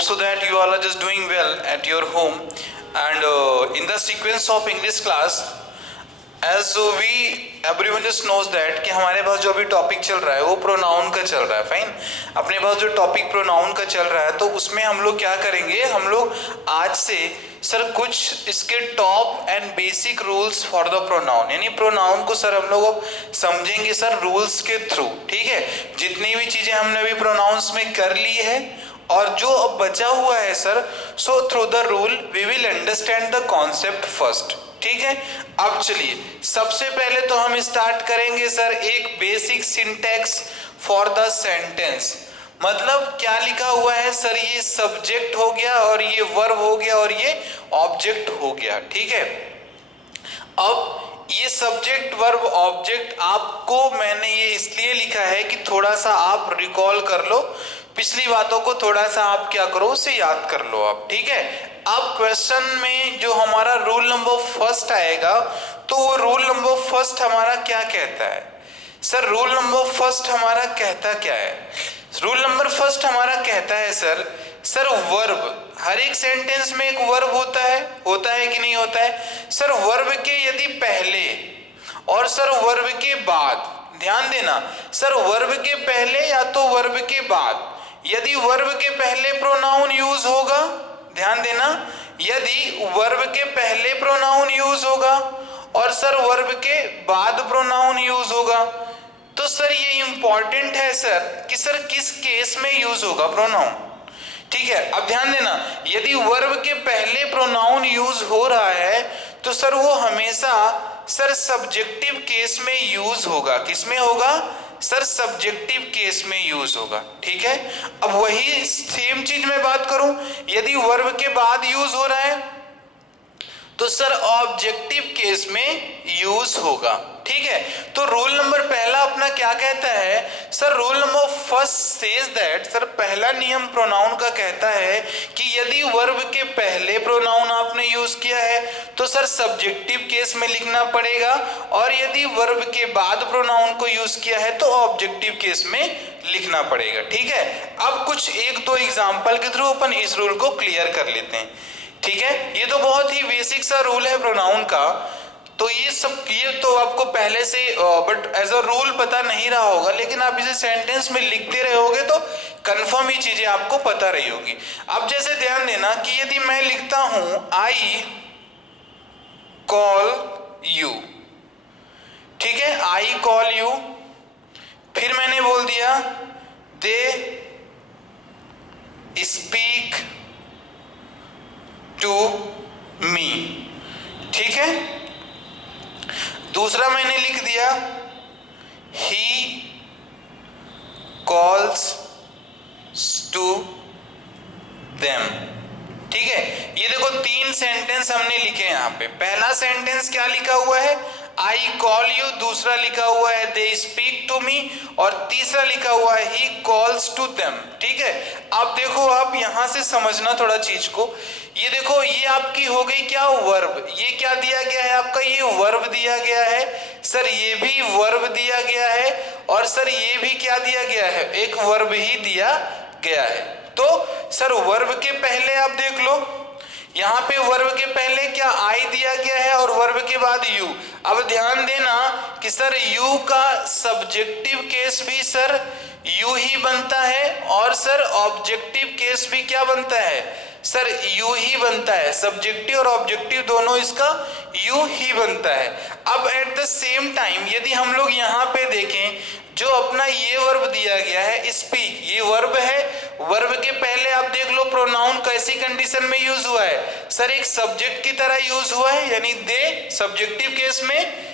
Hope so that you all are just doing well at your home. And in the sequence of English class, as we everyone just knows that कि हमारे पास जो अभी topic चल रहा है वो pronoun का चल रहा है. फाइन, अपने पास जो टॉपिक प्रोनाउन का चल रहा है तो उसमें हम लोग क्या करेंगे, हम लोग आज से सर कुछ इसके top and basic rules for the pronoun, यानी प्रोनाउन को सर हम लोग अब समझेंगे सर रूल्स के थ्रू. ठीक है, जितनी भी चीजें हमने अभी प्रोनाउंस में कर ली है और जो अब बचा हुआ है sir, so through the rule we will understand the concept first. ठीक है, अब चलिए सबसे पहले तो हम स्टार्ट करेंगे सर एक basic syntax for the sentence. मतलब क्या लिखा हुआ है सर, ये सब्जेक्ट हो गया और ये वर्ब हो गया और ये ऑब्जेक्ट हो गया. ठीक है, अब ये सब्जेक्ट वर्ब ऑब्जेक्ट आपको मैंने ये इसलिए लिखा है कि थोड़ा सा आप रिकॉल कर लो, पिछली बातों को थोड़ा सा आप क्या करो उसे याद कर लो आप. ठीक है, अब क्वेश्चन में जो हमारा रूल नंबर फर्स्ट आएगा तो वो रूल नंबर फर्स्ट हमारा क्या कहता है सर, रूल नंबर फर्स्ट हमारा कहता क्या है, रूल नंबर फर्स्ट हमारा कहता है सर वर्ब, हर एक सेंटेंस में एक वर्ब होता है कि नहीं होता है सर. वर्ब के यदि पहले और सर वर्ब के बाद, ध्यान देना सर, वर्ब के पहले या तो वर्ब के बाद, यदि वर्ब के पहले प्रोनाउन यूज होगा, ध्यान देना, यदि वर्ब के पहले प्रोनाउन यूज होगा और सर वर्ब के बाद प्रोनाउन यूज होगा, तो सर ये इंपॉर्टेंट है सर कि सर किस केस में यूज होगा प्रोनाउन. ठीक है, अब ध्यान देना, यदि वर्ब के पहले प्रोनाउन यूज हो रहा है तो सर वो हमेशा सर सब्जेक्टिव केस में यूज होगा. किस में होगा सर, सब्जेक्टिव केस में यूज होगा. ठीक है, अब वही सेम चीज मैं बात करूं, यदि वर्ब के बाद यूज हो रहा है तो सर ऑब्जेक्टिव केस में यूज होगा. ठीक है, तो रूल नंबर पहला अपना क्या कहता है sir, rule number first says that, sir पहला नियम प्रोनाउन का कहता है कि यदि वर्ब के पहले प्रोनाउन आपने यूज किया है तो सर सब्जेक्टिव केस में लिखना पड़ेगा, और यदि वर्ब के बाद प्रोनाउन को यूज किया है तो ऑब्जेक्टिव केस में लिखना पड़ेगा. ठीक है, अब कुछ एक दो एग्जाम्पल के थ्रू अपन इस रूल को क्लियर कर लेते हैं. ठीक है, ये तो बहुत ही बेसिक सा रूल है प्रोनाउन का, तो ये तो आपको पहले से बट एज अ रूल पता नहीं रहा होगा, लेकिन आप इसे सेंटेंस में लिखते रहोगे तो कंफर्म ही चीजें आपको पता रही होगी. अब जैसे ध्यान देना कि यदि मैं लिखता हूं आई कॉल यू, ठीक है, आई कॉल यू, फिर मैंने बोल दिया दे स्पीक टू मी. ठीक है, दूसरा मैंने लिख दिया ही कॉल्स टू देम. ठीक है, ये देखो तीन सेंटेंस हमने लिखे हैं यहाँ पे. पहला सेंटेंस क्या लिखा हुआ है, आई कॉल यू, दूसरा लिखा हुआ है दे स्पीक टू मी, और तीसरा लिखा हुआ है ही कॉल्स टू देम. ठीक है, अब देखो आप यहां से समझना थोड़ा चीज को, ये देखो ये आपकी हो गई क्या वर्ब, ये क्या दिया गया है आपका, ये वर्ब दिया गया है सर, ये भी वर्ब दिया गया है, और सर ये भी क्या दिया गया है, एक वर्ब ही दिया गया है. तो सर वर्ब के पहले आप देख लो, यहाँ पे वर्ब के पहले क्या आई दिया गया है और वर्ब के बाद यू. अब ध्यान देना कि सर यू का सब्जेक्टिव केस भी सर यू ही बनता है, और सर ऑब्जेक्टिव केस भी क्या बनता है सर, यू ही बनता है. सब्जेक्टिव और ऑब्जेक्टिव दोनों इसका यू ही बनता है. अब एट द सेम टाइम यदि हम लोग यहाँ पे देखें, जो अपना ये वर्ब दिया गया है स्पीक, ये वर्ब है, वर्ब के पहले आप देख लो प्रोनाउन कैसी कंडीशन में यूज हुआ है सर, एक सब्जेक्ट की तरह यूज हुआ है, यानी दे सब्जेक्टिव केस में.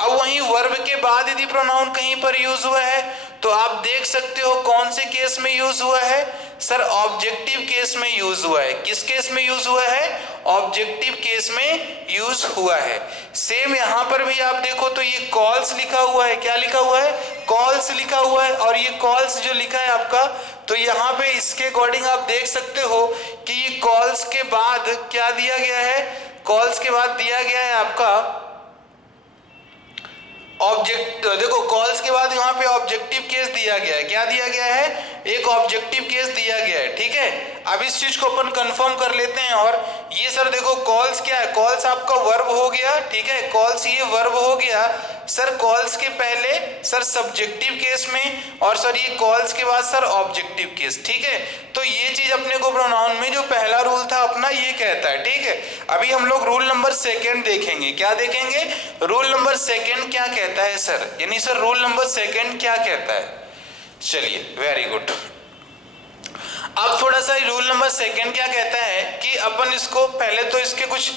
अब वहीं वर्ब के बाद यदि प्रोनाउन कहीं पर यूज हुआ है तो आप देख सकते हो कौन से केस में यूज हुआ है सर, ऑब्जेक्टिव केस में यूज हुआ है. किस केस में यूज हुआ है, ऑब्जेक्टिव केस में यूज हुआ है. सेम यहां पर भी आप देखो तो ये कॉल्स लिखा हुआ है, क्या लिखा हुआ है, कॉल्स लिखा हुआ है, और ये कॉल्स जो लिखा है आपका, तो यहाँ पे इसके अकॉर्डिंग आप देख सकते हो कि ये कॉल्स के बाद क्या दिया गया है, कॉल्स के बाद दिया गया है आपका ऑब्जेक्ट. देखो कॉल्स के बाद यहाँ पे ऑब्जेक्टिव केस दिया गया है, क्या दिया गया है, एक ऑब्जेक्टिव केस दिया गया है. ठीक है, अब इस चीज को अपन कंफर्म कर लेते हैं। और ये सर देखो कॉल्स क्या है, कॉल्स आपका वर्ब हो गया, ठीक है, कॉल्स ये वर्ब हो गया सर। कॉल्स के पहले सर सब्जेक्टिव केस में, और सर ये कॉल्स के बाद सर ऑब्जेक्टिव केस, ठीक है। तो ये चीज अपने को प्रोनाउन में जो पहला रूल था अपना ये कहता है, ठीक है। अभी हम लोग रूल नंबर सेकेंड देखेंगे। क्या देखेंगे? रूल नंबर सेकेंड क्या कहता है सर, यानी सर रूल नंबर सेकेंड क्या कहता है। चलिए, वेरी गुड। अब थोड़ा सा रूल नंबर सेकेंड क्या कहता है कि अपन इसको पहले तो इसके कुछ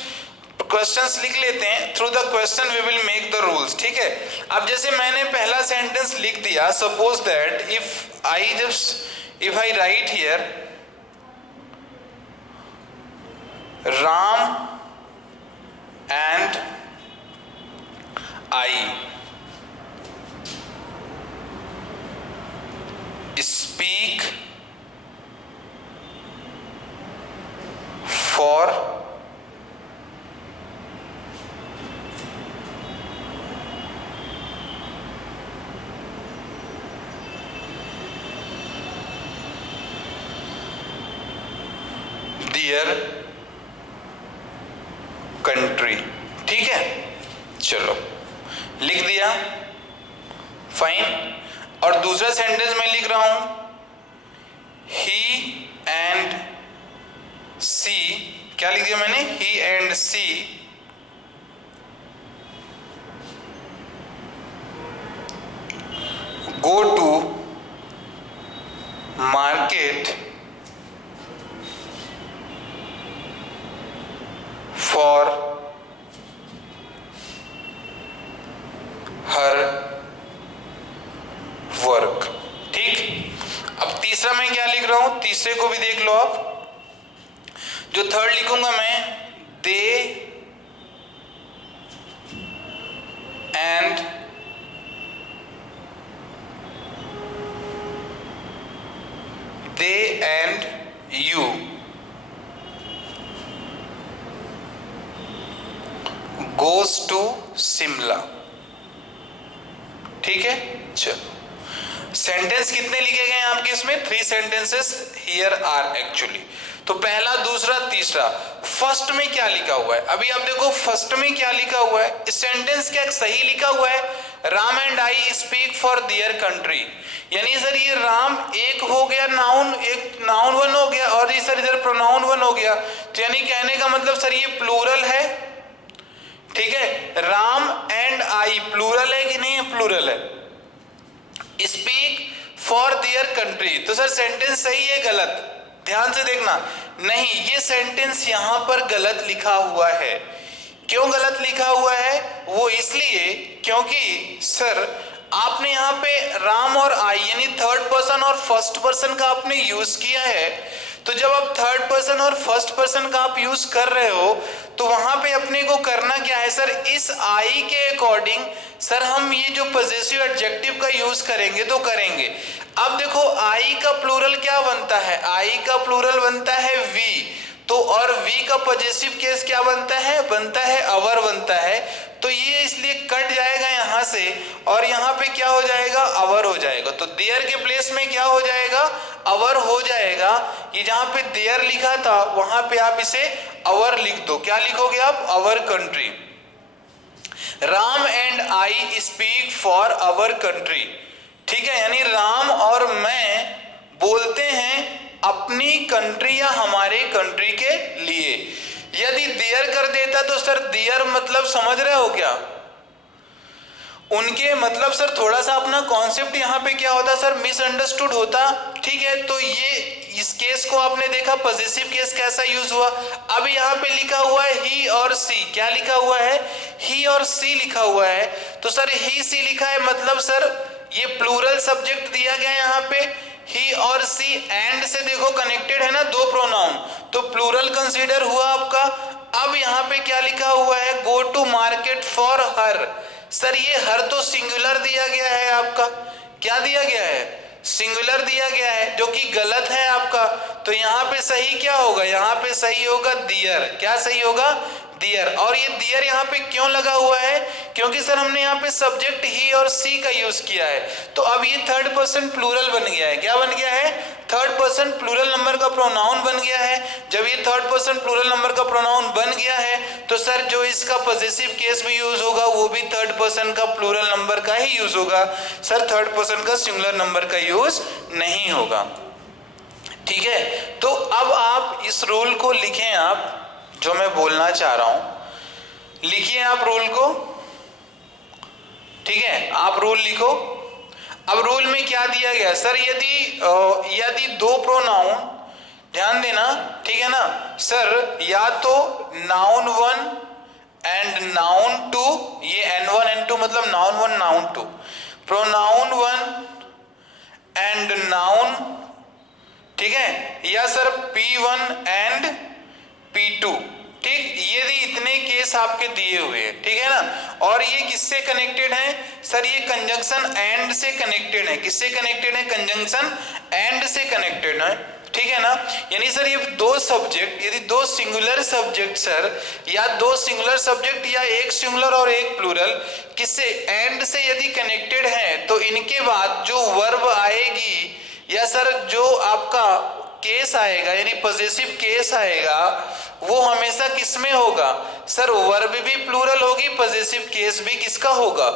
क्वेश्चंस लिख लेते हैं। Through the question we will make the rules, ठीक है। अब जैसे मैंने पहला सेंटेंस लिख दिया, suppose that if I write here Ram and I speak for their country, ठीक है। चलो लिख दिया, फाइन। और दूसरा सेंटेंस मैं लिख रहा हूं ही एंड सी। क्या लिख दिया मैंने? He and she go to market for her work, ठीक। अब तीसरा मैं क्या लिख रहा हूं, तीसरे को भी देख लो आप। जो थर्ड लिखूंगा मैं, they and you goes to Shimla, ठीक है। चलो सेंटेंस कितने लिखे गए हैं आपके इसमें? 3 सेंटेंसेस हियर आर एक्चुअली। तो पहला, दूसरा, तीसरा। फर्स्ट में क्या लिखा हुआ है? अभी आप देखो फर्स्ट में क्या लिखा हुआ है। इस सेंटेंस क्या सही लिखा हुआ है? Ram and I speak for their country. यानी सर ये राम एक हो गया नाउन, एक नाउन वन हो गया, और ये सर इधर प्रोनाउन वन हो गया। तो यानी कहने का मतलब सर ये प्लूरल है, ठीक है। राम एंड आई प्लूरल है कि नहीं है? प्लूरल है। स्पीक फॉर देयर कंट्री, तो सर सेंटेंस सही है गलत? ध्यान से देखना, नहीं, ये सेंटेंस यहां पर गलत लिखा हुआ है। क्यों गलत लिखा हुआ है? वो इसलिए क्योंकि सर आपने यहाँ पे राम और आई यानी थर्ड पर्सन और फर्स्ट पर्सन का आपने यूज किया है। तो जब आप थर्ड पर्सन और फर्स्ट पर्सन का आप यूज कर रहे हो तो वहां पे अपने को करना क्या है सर? इस आई के अकॉर्डिंग सर हम ये जो पॉजेसिव एडजेक्टिव का यूज करेंगे तो करेंगे। अब देखो आई का प्लूरल क्या बनता है? आई का प्लूरल बनता है वी, तो और वी का पॉजेसिव केस क्या बनता है? बनता है अवर बनता है। तो ये इसलिए कट जाएगा यहां से और यहां पे क्या हो जाएगा? अवर हो जाएगा। तो देयर के प्लेस में क्या हो जाएगा? अवर हो जाएगा। ये जहां पे देयर लिखा था वहां पे आप इसे अवर लिख दो। क्या लिखोगे आप? Our country. Ram and I speak for our country, ठीक है। यानी राम और मैं बोलते हैं अपनी कंट्री या हमारे कंट्री के लिए। यदि देयर कर देता तो सर देयर मतलब समझ रहे हो क्या? उनके मतलब सर थोड़ा सा अपना कॉन्सेप्ट यहाँ पे क्या होता सर? मिसअंडरस्टूड होता, ठीक है। तो ये इस केस को आपने देखा पॉजेसिव केस कैसा यूज हुआ। अब यहाँ पे लिखा हुआ है ही और सी। क्या लिखा हुआ है? ही और सी लिखा हुआ है। तो सर ही सी लिखा है मतलब सर ये प्लूरल सब्जेक्ट दिया गया यहाँ पे। ही और सी एंड से देखो कनेक्टेड है ना, दो प्रोनाउन, तो प्लूरल कंसीडर हुआ आपका। अब यहाँ पे क्या लिखा हुआ है? Go to market for her. Sir ये हर तो सिंगुलर दिया गया है आपका। क्या दिया गया है? सिंगुलर दिया गया है, जो कि गलत है आपका। तो यहाँ पे सही क्या होगा? यहाँ पे सही होगा दियर। क्या सही होगा? दियर। और ये दियर यहाँ पे क्यों लगा हुआ है? क्योंकि सर हमने यहाँ पे सब्जेक्ट ही और सी का यूज किया है, तो अब ये थर्ड पर्सन प्लूरल बन गया है। क्या बन गया है? थर्ड पर्सन प्लूरल नंबर का प्रोनाउन बन गया है। जब ये थर्ड पर्सन प्लूरल नंबर का प्रोनाउन बन गया है तो सर जो इसका पॉजिटिव केस में यूज होगा वो भी थर्ड पर्सन का प्लूरल नंबर का ही यूज होगा, सर थर्ड पर्सन का सिंगुलर नंबर का यूज नहीं होगा। ठीक है, तो अब आप इस रूल को लिखें, आप जो मैं बोलना चाह रहा हूं लिखिए आप रूल को। ठीक है, आप रूल लिखो। अब रूल में क्या दिया गया सर, यदि दो प्रोनाउन, ध्यान देना, ठीक है ना सर, या तो नाउन 1 एंड नाउन 2, ये N1 N2 मतलब noun 1 noun 2, pronoun 1 and noun, ठीक है, या सर P1 एंड P2, ठीक, यदि इतने केस आपके दिए हुए हैं, ठीक है ना, और ये किससे कनेक्टेड है सर, ये कंजंक्शन एंड से कनेक्टेड है। किससे कनेक्टेड है? कंजंक्शन एंड से कनेक्टेड है, ठीक है ना। यानी सर ये दो सब्जेक्ट, यदि दो सिंगुलर सब्जेक्ट सर, या दो सिंगुलर सब्जेक्ट या एक सिंगुलर और एक प्लूरल किससे, एंड से यदि कनेक्टेड है तो इनके बाद जो वर्ब आएगी या सर जो आपका केस आएगा यानी पॉजिटिव केस आएगा वो हमेशा किसमें होगा सर, वर्ब भी प्लूरल होगी, पॉजिटिव केस भी किसका होगा,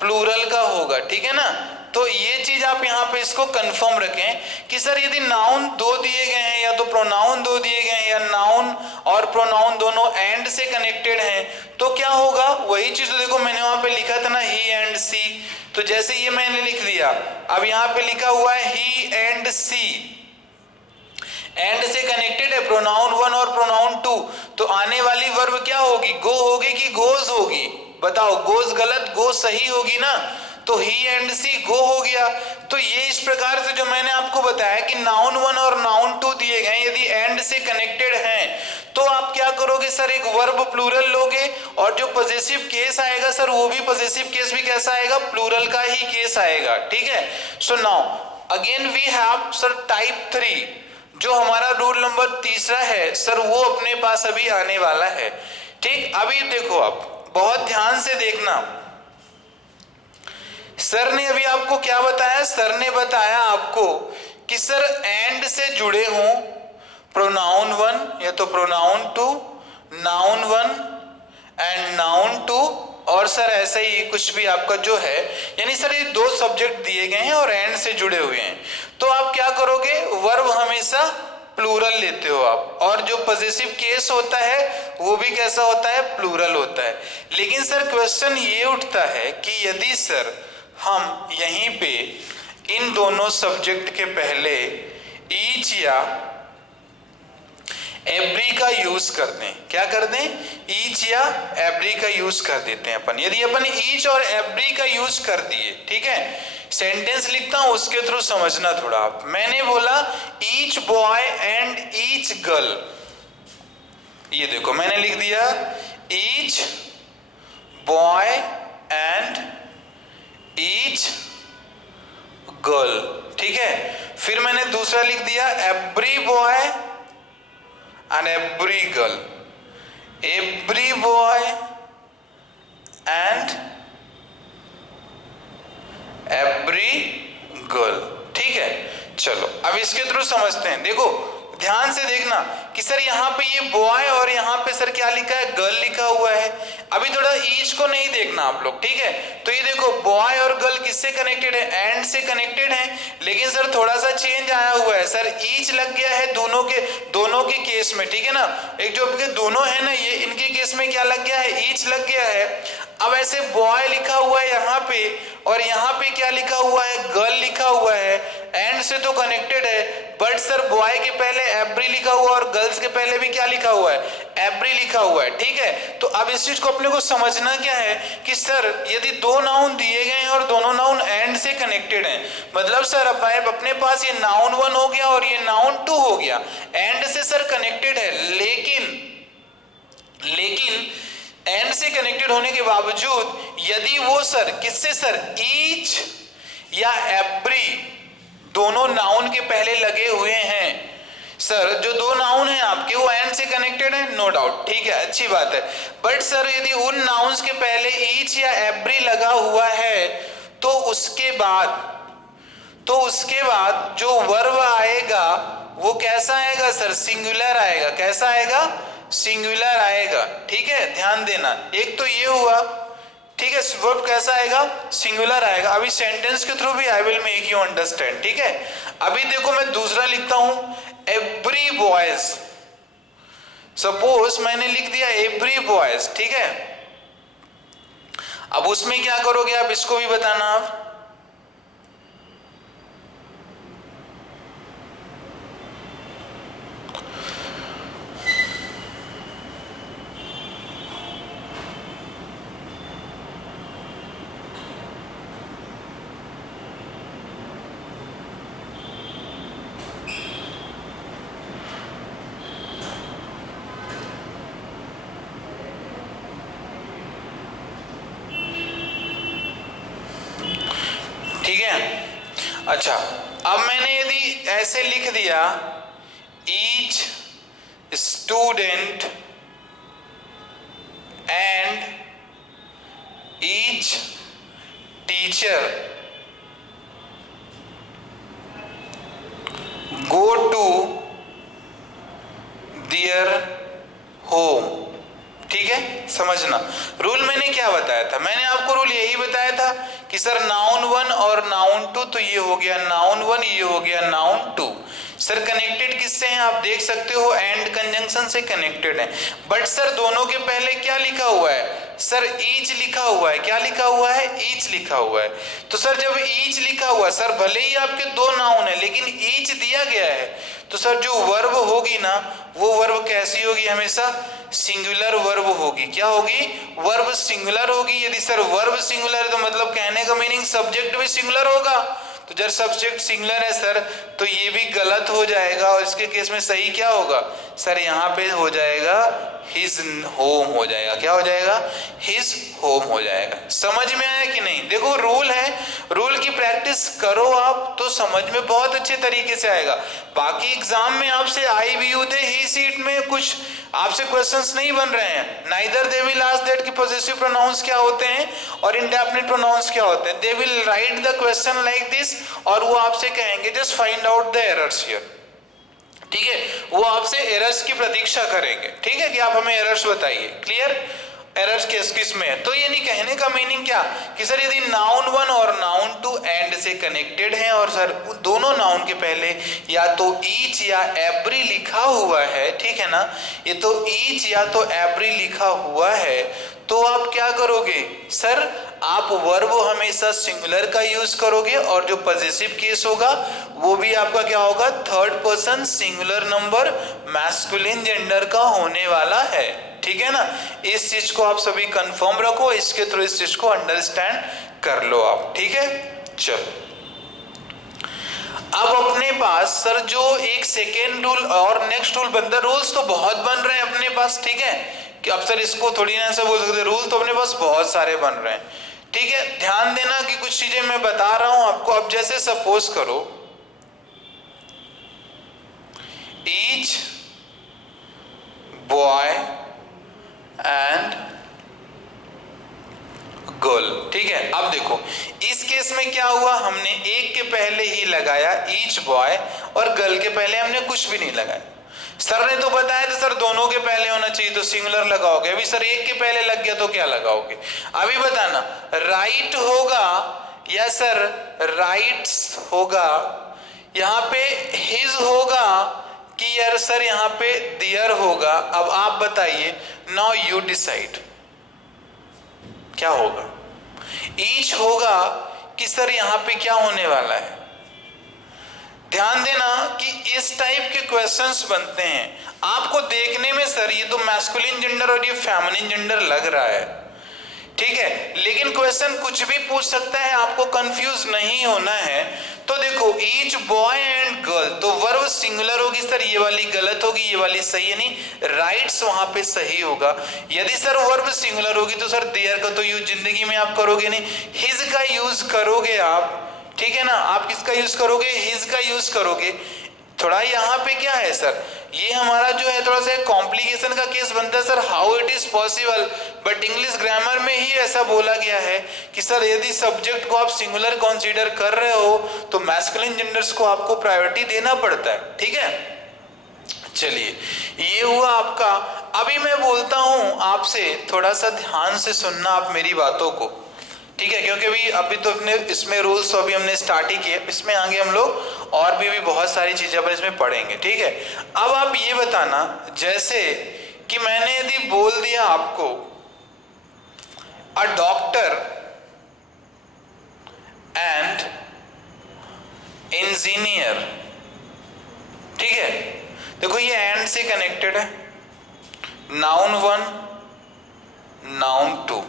प्लूरल का होगा, ठीक है ना। तो ये चीज आप यहाँ पे इसको कंफर्म रखें कि सर यदि नाउन दो दिए गए हैं या तो प्रोनाउन दो दिए गए हैं या नाउन और प्रोनाउन दोनों एंड से कनेक्टेड हैं तो क्या होगा, वही चीज तो देखो मैंने वहां पे लिखा था ना, ही एंड सी, तो जैसे ये मैंने लिख दिया, अब यहाँ पे लिखा हुआ है ही एंड सी, एंड से कनेक्टेड है प्रोनाउन 1 और प्रोनाउन 2, तो आने वाली वर्ब क्या होगी, गो होगी कि गोज होगी, बताओ, गोज गलत, गो सही होगी ना, तो ही एंड सी गो हो गया। तो ये इस प्रकार से जो मैंने आपको बताया कि नाउन 1 और नाउन 2 दिए गए, यदि एंड से कनेक्टेड हैं तो आप क्या करोगे सर, एक वर्ब प्लूरल लोगे और जो पॉजिटिव केस आएगा सर वो भी पॉजिटिव केस भी कैसा आएगा, प्लूरल का ही केस आएगा, ठीक है। So now again we have sir type 3, जो हमारा रूल नंबर तीसरा है सर वो अपने पास अभी आने वाला है, ठीक। अभी देखो आप बहुत ध्यान से देखना, सर ने अभी आपको क्या बताया, सर ने बताया आपको कि सर एंड से जुड़े हों प्रोनाउन 1 या तो प्रोनाउन 2, नाउन 1 एंड नाउन 2, और सर ऐसे ही कुछ भी आपका जो है, यानी सर ये दो सब्जेक्ट दिए गए हैं और एंड से जुड़े हुए हैं, तो आप क्या करोगे, वर्ब हमेशा प्लूरल लेते हो आप, और जो पॉजिटिव केस होता है वो भी कैसा होता है, प्लूरल होता है। लेकिन सर क्वेश्चन ये उठता है कि यदि सर हम यहीं पे इन दोनों सब्जेक्ट के पहले ईच या एवरी का यूज कर दें, क्या कर दें, ईच या एवरी का यूज कर देते हैं अपन, यदि अपन ईच और एवरी का यूज कर दिए, ठीक है, सेंटेंस लिखता हूं उसके थ्रू समझना थोड़ा आप। मैंने बोला each boy and each girl, ये देखो मैंने लिख दिया each boy and each girl, ठीक है। फिर मैंने दूसरा लिख दिया every boy and every girl, every boy and every girl, ठीक है। चलो अब इसके थ्रू समझते हैं, देखो ध्यान से देखना कि सर यहाँ पे ये बॉय और यहाँ पे सर क्या लिखा है, गर्ल लिखा हुआ है। अभी थोड़ा ईच को नहीं देखना आप लोग, ठीक है। तो ये देखो बॉय और गर्ल किससे कनेक्टेड है, एंड से कनेक्टेड है, लेकिन सर थोड़ा सा चेंज आया हुआ है, सर ईच लग गया है दोनों के केस में, ठीक है ना। एक जो आपके दोनों है ना, ये इनके केस में क्या लग गया है, ईच लग गया है। अब ऐसे बॉय लिखा हुआ है यहाँ पे और यहाँ पे क्या लिखा हुआ है, गर्ल लिखा हुआ है, एंड से तो कनेक्टेड है, बट सर बॉय के पहले एवरी लिखा हुआ और गर्ल्स के पहले भी क्या लिखा हुआ है, एवरी लिखा हुआ है, ठीक है। तो अब इस चीज को अपने को समझना क्या है कि सर यदि दो नाउन दिए गए हैं और दोनों नाउन एंड से कनेक्टेड हैं, मतलब सर अब अपने पास ये नाउन 1 हो गया और ये नाउन 2 हो गया, एंड से सर कनेक्टेड है, लेकिन एंड से कनेक्टेड होने के बावजूद यदि वो सर किससे सर, ईच या एवरी दोनों नाउन के पहले लगे हुए हैं, सर जो दो नाउन है आपके वो एंड से कनेक्टेड है, नो डाउट, ठीक है, अच्छी बात है। बट सर यदि उन नाउन्स के पहले ईच या एवरी लगा हुआ है तो उसके बाद जो वर्ब आएगा वो कैसा आएगा सर, सिंगुलर आएगा। कैसा आएगा, सिंगुलर आएगा, ठीक है, ध्यान देना। एक तो ये हुआ, ठीक है, वर्ब कैसा आएगा, सिंगुलर आएगा। अभी सेंटेंस के थ्रू भी I will make you understand, ठीक है। अभी देखो मैं दूसरा लिखता हूं, एवरी बॉयज। सपोज मैंने लिख दिया एवरी बॉयज, ठीक है। अब उसमें क्या करोगे आप, इसको भी बताना आप। ठीक है, अच्छा, अब मैंने यदि ऐसे लिख दिया, each student and each teacher go to their home, ठीक है। समझना रूल मैंने क्या बताया था, मैंने आपको रूल यही बताया था कि सर नाउन वन और नाउन टू, तो ये हो गया नाउन वन, ये हो गया नाउन टू। सर कनेक्टेड किससे हैं आप देख सकते हो, एंड कंजंक्शन से कनेक्टेड है। बट सर दोनों के पहले क्या लिखा हुआ है, सर ईच लिखा हुआ है। क्या लिखा हुआ है, ईच लिखा हुआ है। तो सर जब ईच लिखा हुआ, सर भले ही आपके दो नाउन है लेकिन ईच दिया गया है, तो सर जो वर्ब होगी ना वो वर्ब कैसी होगी, हमेशा सिंगुलर वर्ब होगी। क्या होगी, वर्ब सिंगुलर होगी। यदि सर वर्ब सिंगुलर है तो मतलब कहने का मीनिंग सब्जेक्ट भी सिंगुलर होगा। तो जब सब्जेक्ट सिंगुलर है सर तो ये भी गलत हो जाएगा, और इसके केस में सही क्या होगा सर, यहाँ पे हो जाएगा हिज होम हो जाएगा। क्या हो जाएगा, हिज होम हो जाएगा। समझ में आया कि नहीं। देखो रूल है, रूल की प्रैक्टिस करो आप तो समझ में बहुत अच्छे तरीके से आएगा। बाकी एग्जाम में आपसे आई भी होते ही सीट में कुछ आपसे क्वेश्चंस नहीं बन रहे हैं, neither they will ask that कि पॉजेसिव प्रोनाउंस क्या होते हैं और इंडेफिनिट प्रोनाउंस क्या होते हैं। They will write the question like this, और वो आपसे कहेंगे just find out the errors here, ठीक है। वो आपसे एरर्स की प्रतीक्षा करेंगे, ठीक है, कि आप हमें एरर्स बताइए। क्लियर, एरर्स किस में है। तो ये नहीं, कहने का मीनिंग क्या कि सर यदि नाउन वन और नाउन टू एंड से कनेक्टेड हैं और सर दोनों नाउन के पहले या तो ईच या एवरी लिखा हुआ है, ठीक है ना, ये तो ईच या तो एवरी लिखा हुआ है, तो आप क्या करोगे सर, आप वर्ब हमेशा सिंगुलर का यूज करोगे, और जो पॉजिटिव केस होगा वो भी आपका क्या होगा, third person singular number masculine gender का होने वाला है, ठीक है ना। इस चीज को आप सभी कंफर्म रखो, इसके थ्रू इस चीज को अंडरस्टैंड कर लो आप, ठीक है। चलो अब अपने पास सर जो एक सेकेंड रूल और नेक्स्ट रूल बनता है, रूल्स तो बहुत बन रहे हैं अपने पास, ठीक है, कि अब सर इसको थोड़ी ना ऐसा बोल सकते, रूल तो अपने पास बहुत सारे बन रहे हैं, ठीक है। ध्यान देना कि कुछ चीजें मैं बता रहा हूं आपको। अब जैसे सपोज करो ईच बॉय एंड गर्ल, ठीक है। अब देखो इस केस में क्या हुआ, हमने एक के पहले ही लगाया ईच बॉय और गर्ल के पहले हमने कुछ भी नहीं लगाया। सर ने तो बताया था सर दोनों के पहले होना चाहिए तो सिंगुलर लगाओगे, अभी सर एक के पहले लग गया तो क्या लगाओगे, अभी बताना। राइट होगा या सर राइट्स होगा, यहाँ पे हिज होगा कि यार सर यहाँ पे दियर होगा। अब आप बताइए, नाउ यू डिसाइड क्या होगा। ईच होगा कि सर यहाँ पे क्या होने वाला है। ध्यान देना कि इस टाइप के क्वेश्चंस बनते हैं आपको देखने में सर ये तो मैस्कुलिन जेंडर और ये फेमिनिन जेंडर लग रहा है, ठीक है, लेकिन क्वेश्चन कुछ भी पूछ सकता है, आपको कंफ्यूज नहीं होना है। तो देखो ईच बॉय एंड गर्ल, तो वर्ब सिंगुलर होगी सर, ये वाली गलत होगी, ये वाली सही है, नहीं राइट्स वहां पे सही होगा। यदि सर वर्ब सिंगुलर होगी तो सर देयर का तो यूज जिंदगी में आप करोगे नहीं, हिज का यूज करोगे आप, ठीक है ना। आप किसका यूज करोगे, हिज का यूज करोगे। थोड़ा यहाँ पे क्या है सर, ये हमारा जो है थोड़ा सा कॉम्प्लिकेशन का केस बनता है sir, how it is possible, but English grammar में ही ऐसा बोला गया है कि सर यदि सब्जेक्ट को आप सिंगुलर कंसीडर कर रहे हो तो मैस्कुलिन जेंडर्स को आपको प्रायोरिटी देना पड़ता है, ठीक है। चलिए ये हुआ आपका। अभी मैं बोलता हूं आपसे, थोड़ा सा ध्यान से सुनना आप मेरी बातों को, ठीक है, क्योंकि अभी तो अपने इसमें रूल्स अभी हमने स्टार्ट ही किए, इसमें आगे हम लोग और भी बहुत सारी चीजें अपन इसमें पढ़ेंगे, ठीक है। अब आप ये बताना, जैसे कि मैंने यदि बोल दिया आपको अ डॉक्टर एंड इंजीनियर, ठीक है, देखो ये एंड से कनेक्टेड है, नाउन 1 नाउन 2,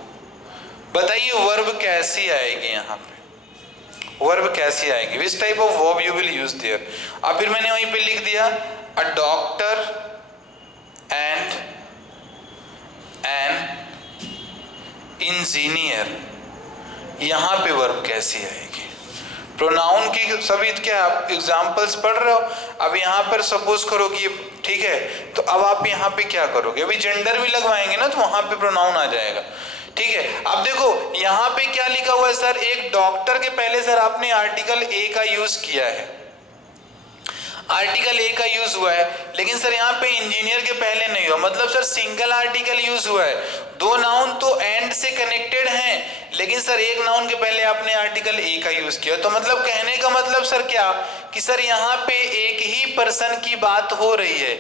बताइए वर्ब कैसी आएगी यहाँ पे, वर्ब कैसी आएगी, which type of verb you will use their. अब फिर मैंने वहीं पे लिख दिया a doctor and an engineer, यहां पे वर्ब कैसी आएगी। प्रोनाउन की सभी क्या आप एग्जाम्पल्स पढ़ रहे हो, अब यहां पर सपोज करो कि ठीक है, तो अब आप यहां पे क्या करोगे, अभी जेंडर भी लगवाएंगे ना तो वहां पे प्रोनाउन आ जाएगा, ठीक है। अब देखो यहां पे क्या लिखा हुआ है सर, एक डॉक्टर के पहले सर आपने आर्टिकल ए का यूज किया है, आर्टिकल ए का यूज हुआ है, लेकिन सर यहाँ पे इंजीनियर के पहले नहीं हुआ, मतलब सर सिंगल आर्टिकल यूज हुआ है, दो नाउन तो एंड से कनेक्टेड हैं, लेकिन सर एक नाउन के पहले आपने आर्टिकल ए का यूज किया, तो मतलब कहने का मतलब सर क्या कि सर यहाँ पे एक ही पर्सन की बात हो रही है,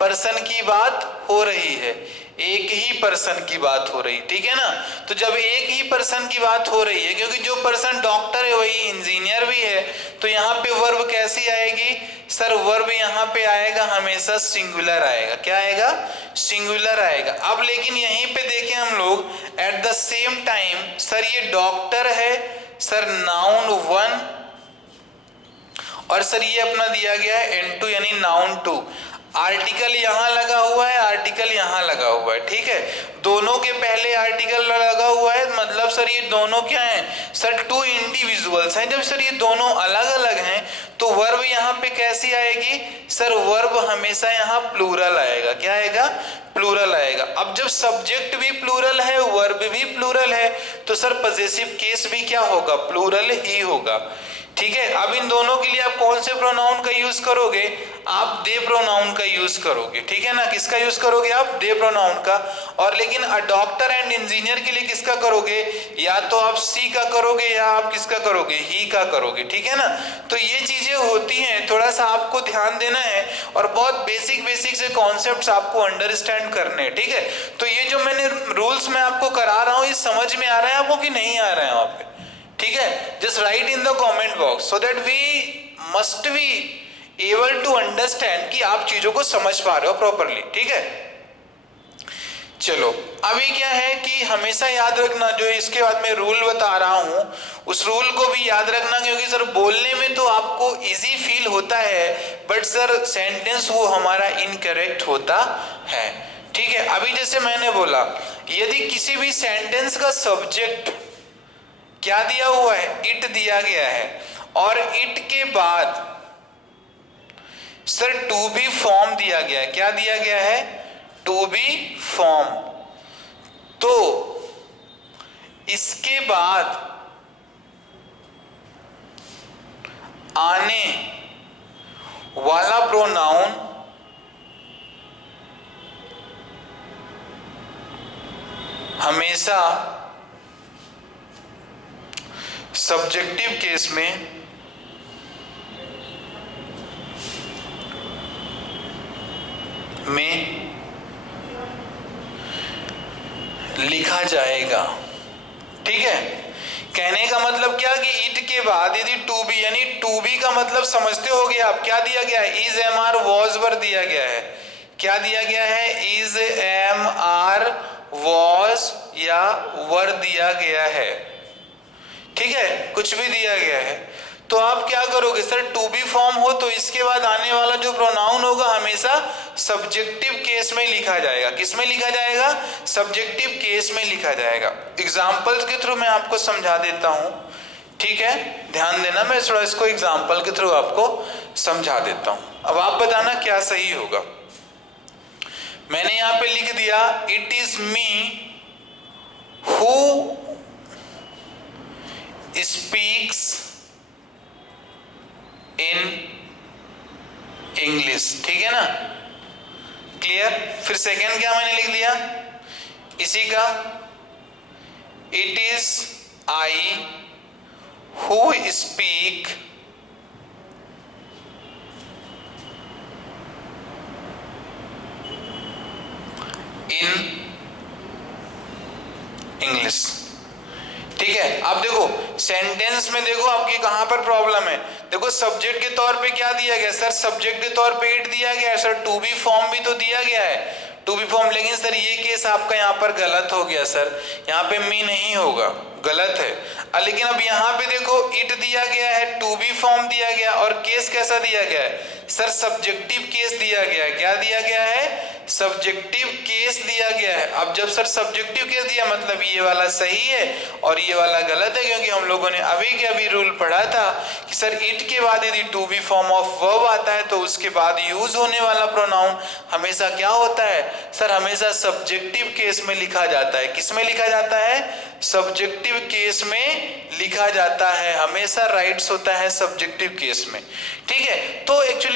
पर्सन की बात हो रही है, एक ही पर्सन की बात हो रही, ठीक है ना। तो जब एक ही पर्सन की बात हो रही है, क्योंकि जो पर्सन डॉक्टर है वही इंजीनियर भी है, तो यहाँ पे वर्ब कैसी आएगी सर, वर्ब यहाँ पे आएगा हमेशा सिंगुलर आएगा, क्या आएगा, सिंगुलर आएगा। अब लेकिन यहीं पे देखें हम लोग at the same time sir ये डॉक्टर है सर नाउन 1, और सर ये अपना दिया गया है N2 यानी नाउन 2, आर्टिकल यहां लगा हुआ है, आर्टिकल यहां लगा हुआ है, ठीक है, दोनों के पहले आर्टिकल लगा हुआ है, मतलब सर ये दोनों क्या हैं सर, टू इंडिविजुअल्स हैं। जब सर ये दोनों अलग अलग हैं तो वर्ब यहाँ पे कैसी आएगी सर, वर्ब हमेशा यहाँ प्लूरल आएगा, क्या आएगा, प्लूरल आएगा। अब जब सब्जेक्ट भी प्लूरल है, वर्ब भी प्लूरल है, तो सर पॉसेसिव केस भी क्या होगा, प्लूरल ही होगा, ठीक है। अब इन दोनों के लिए आप कौन से प्रोनाउन का यूज करोगे, आप दे प्रोनाउन का यूज करोगे, ठीक है ना, किसका यूज करोगे आप, दे प्रोनाउन का। और लेकिन अ डॉक्टर एंड इंजीनियर के लिए किसका करोगे, या तो आप सी का करोगे या आप किसका करोगे, ही का करोगे, ठीक है ना। तो ये चीजें होती हैं, थोड़ा सा आपको ध्यान देना है, और बहुत बेसिक बेसिक से कॉन्सेप्ट्स आपको अंडरस्टैंड करने हैं, ठीक है। तो ये जो मैंने रूल्स में आपको करा रहा हूँ, ये समझ में आ रहा है आपको कि नहीं आ रहा है वहां पे, ठीक है। Just write in the comment box so that we must be able to understand कि आप चीजों को समझ पा रहे हो प्रॉपरली, ठीक है। चलो अभी क्या है कि हमेशा याद रखना, जो इसके बाद मैं रूल बता रहा हूं उस रूल को भी याद रखना, क्योंकि सर बोलने में तो आपको इजी फील होता है, बट सर सेंटेंस वो हमारा इनकरेक्ट होता है, ठीक है। अभी जैसे मैंने बोला, यदि किसी भी सेंटेंस का सब्जेक्ट क्या दिया हुआ है, इट दिया गया है, और इट के बाद सर टू बी फॉर्म दिया गया है, क्या दिया गया है, टू बी फॉर्म, तो इसके बाद आने वाला प्रोनाउन हमेशा सब्जेक्टिव केस में लिखा जाएगा, ठीक है। कहने का मतलब क्या कि इट के बाद यदि टू बी, यानी टू बी का मतलब समझते होगे आप, क्या दिया गया है, is am are was were दिया गया है, क्या दिया गया है, इज एम आर वॉज या वर दिया गया है, ठीक है, कुछ भी दिया गया है। तो आप क्या करोगे सर, टू बी फॉर्म हो तो इसके बाद आने वाला जो प्रोनाउन होगा हमेशा सब्जेक्टिव केस में लिखा जाएगा, किस में लिखा जाएगा, सब्जेक्टिव केस में लिखा जाएगा। एग्जांपल्स के थ्रू मैं आपको समझा देता हूं, ठीक है, ध्यान देना, मैं थोड़ा इसको एग्जांपल के थ्रू आपको समझा देता हूं। अब आप बताना क्या सही होगा। मैंने यहां पे लिख दिया it is me who speaks in English, ठीक है ना, क्लियर। फिर सेकेंड क्या मैंने लिख दिया इसी का, it is I who speak in English, ठीक है। अब देखो सेंटेंस में देखो आपकी कहां पर प्रॉब्लम है। देखो सब्जेक्ट के तौर पे क्या दिया गया सर, सब्जेक्ट के तौर पे इट दिया गया है सर, टू बी फॉर्म भी तो दिया गया है, टू बी फॉर्म। लेकिन सर ये केस आपका यहाँ पर गलत हो गया सर, यहाँ पे मी नहीं होगा, गलत है। लेकिन अब यहाँ पे देखो इट दिया गया है, टू बी फॉर्म दिया गया, और केस कैसा दिया गया है सर, सब्जेक्टिव केस दिया गया है। क्या दिया गया है, सब्जेक्टिव केस दिया गया है। अब जब सर सब्जेक्टिव केस दिया मतलब ये वाला सही है और ये वाला गलत है, क्योंकि हम लोगों ने अभी के अभी रूल पढ़ा था कि सर इट के बाद यदि to be form of verb आता है तो उसके बाद यूज होने वाला प्रोनाउन हमेशा क्या होता है सर, हमेशा सब्जेक्टिव केस में लिखा जाता है। किस में लिखा जाता है, सब्जेक्टिव केस में लिखा जाता है, हमेशा राइट्स होता है सब्जेक्टिव केस में, ठीक है। तो actually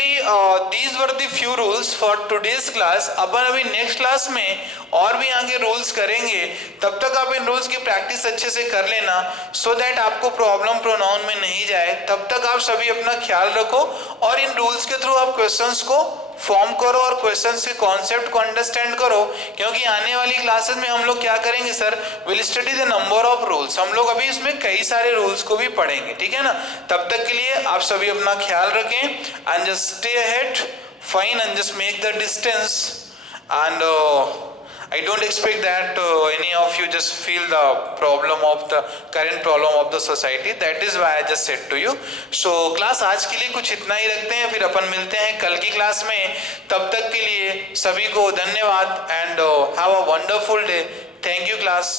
these were the few rules for today's class. अपन अभी नेक्स्ट क्लास में और भी आगे रूल्स करेंगे, तब तक आप इन रूल्स की प्रैक्टिस अच्छे से कर लेना, सो दैट आपको प्रॉब्लम प्रोनाउन में नहीं जाए। तब तक आप सभी अपना ख्याल रखो और इन रूल्स के थ्रू आप क्वेश्चंस को फॉर्म करो और क्वेश्चंस के कॉन्सेप्ट को अंडरस्टैंड करो, क्योंकि आने वाली क्लासेस में हम लोग क्या करेंगे sir, will study the number of rules. हम लोग अभी इसमें कई सारे रूल्स को भी पढ़ेंगे, ठीक है ना। तब तक के लिए आप सभी अपना ख्याल रखें and just stay ahead, fine, and just make the distance. And I don't expect that any of you just feel the problem of the current problem of the society. That is why I just said to you. So class आज के लिए कुछ इतना ही रखते हैं, फिर अपन मिलते हैं कल की क्लास में। तब तक के लिए सभी को धन्यवाद and have a wonderful day. Thank you class.